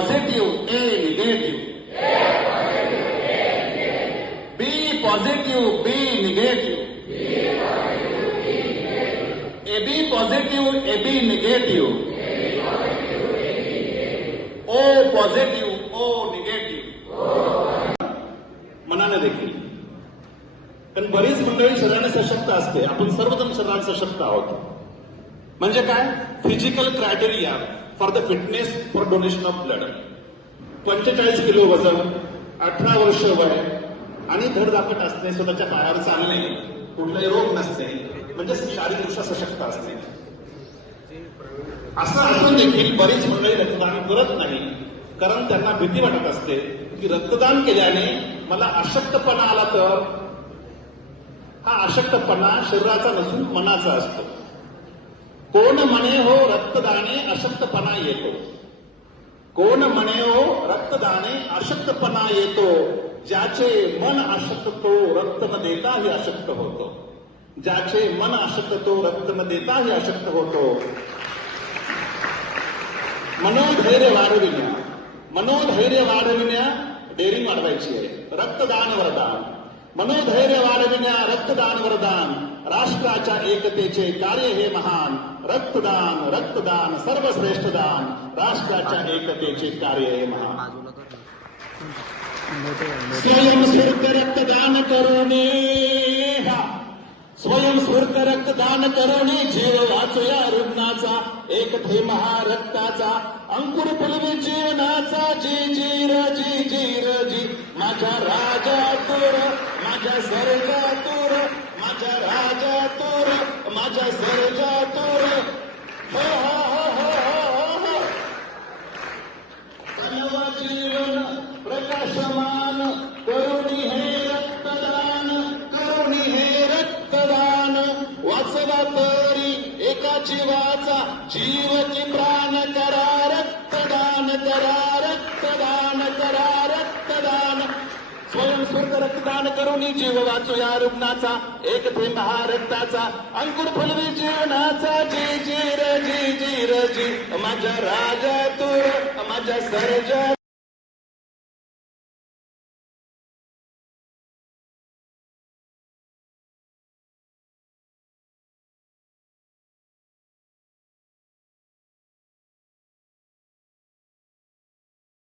Positive A negative B positive B negative A B positive A B negative O positive O negative मनाने देखिए बरीच मंडली शरण सशक्त असते. आपण सर्वजण शरण सशक्त आहोत. म्हणजे काय? Physical criteria for the fitness for donation of blood पंचेचाळीस किलो वजन अठरा वर्ष वय आणि धडधाकट असणे स्वतःच्या पायावर चालणे. कुठलाही रोग नसते. म्हणजे शारीरिक सशक्त असते. असं असून देखील बरीच मंडळी रक्तदान करत नाही. कारण त्यांना भीती वाटत असते की रक्तदान केल्याने मला अशक्तपणा आला तर? हा अशक्तपणा शरीराचा नसून मनाचा असतो. कोण म्हणे हो रक्तदाने अशक्तपणा येतो? कोण म्हणे हो रक्तदाने अशक्तपणा येतो? ज्याचे मन अशक्त तो रक्त न देताही अशक्त होतो. ज्याचे मन अशक्त तो रक्त न देताही अशक्त होतो. मनोधैर्य वाढविण्या. मनोधैर्य वाढविण्या डेअरिंग वाढवायची आहे. रक्तदान वरदान. मनोधैर्य वाढविण्या रक्तदान वरदान राष्ट्राच्या एकतेचे कार्य हे महान रक्तदान रक्तदान सर्वश्रेष्ठ दान राष्ट्राच्या एकतेचे कार्य हे महान स्वयंस्फूर्त रक्तदान करणे हा स्वयंस्फूर्त रक्तदान करणे जीव वाचया रुग्णाचा एक थे हा रक्ताचा अंकुर फुलवे जीवनाचा जी जी र जी जी र जी माझ्या राजा तूर माझ्या सर्जा तूर माझ्या राजा तूर माझ्या सर्जा तूर हो, हो, हो, हो जीवन प्रकाशमान करुणी हे रक्तदान करुणी हे रक्तदान. वाचला तरी एका जीवाचा जीवची प्राण करा रक्तदान करा रक्तदान करा रक्तदान. स्वयंस्फूर्त रक्तदान करून जीव वाचूया रुग्णाचा. एक थेंब हा रक्ताचा. अंकुर फुलवी जीवनाचा. जी जी र जी जी र जी. माझ्या राजा तू माझ्या सर्जा